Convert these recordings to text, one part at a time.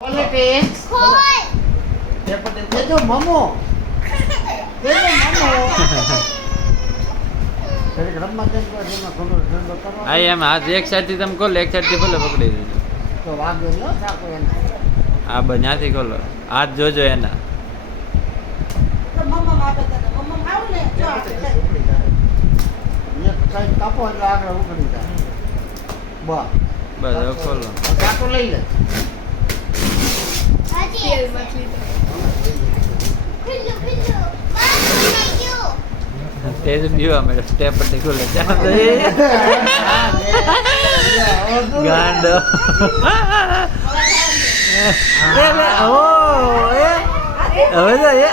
Politics. Khôi. Thế cho mamo. Thế cho mamo. Thế cái rắm chân có nhưng mà không được không có. આ એમ હાથ એક side થી તમે ખોલો એક સાઈડ થી ભલે પકડી દેજો તો વાગ્યો લ્યો સાકો એને. આ બંનેથી ખોલો હાથ જોજો એના તો મમ્મા માટે તને મમ્મા આવ ને જો આપણે ઉપડી જાય. એક સાઈડ કાપો એટલે આગળ ઉપડી જાય. બસ. બસ હવે ખોલો ચાકુ લઈ લે. Hadi. Khullu khullu. Mama you. તેજ બીવા મળે સ્ટેપ પરથી ખોલે ચાલો ગાંડો ઓ એ હવે તો એ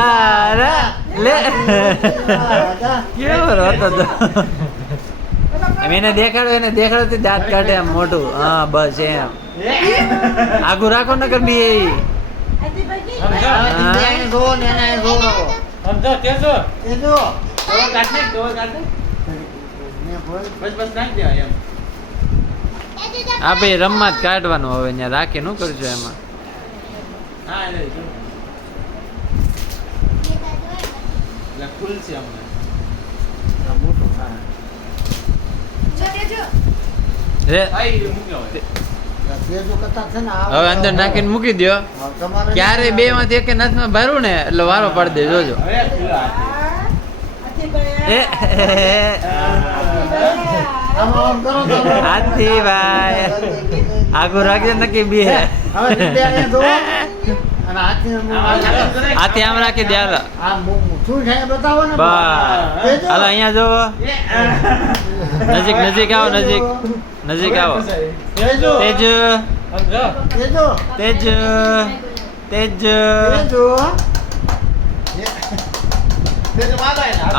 આ લે કેવો હતો તો એને દેખાડો તે દાંત કાઢે આમ મોટું હા બસ એમ આગું રાખો નકર બી આજી ભાઈ એને જો ને એને જોવો. સમજો તેજો એ જો. તો કાઢને ને બોલ. બસ નાખી દેવા એમ આ ભાઈ રમવા જ કાઢવાનું હવે ત્યાં રાખી શું કરજો એમાં હા એ જો એટલે ફૂલ છે અમને આ મોટું થાય. રે આઈ મૂક્યો હોય તે જો કરતા છે ને આ હવે અંદર નાખીને મૂકી દો તમારે ક્યારે બે માંથી એક નથમાં ભરું ને એટલે વારો પાડી દે જોજો હવે ખુલ્લા આજી ભાઈ આમ આમ કરો તો હાથી ભાઈ આગું રાખજો નક્કી બી હે હવે નીચે અહીંયા જો અને હાથની મું હાથી આમ રાખી દે હાલો આ મું શું છે એ બતાવો ને બસ હાલો અહીંયા જોવો નજીક આવો નજીક આવો તેજો તેજ તેજો તેજ તેજ તેજો તેજો માગાય ને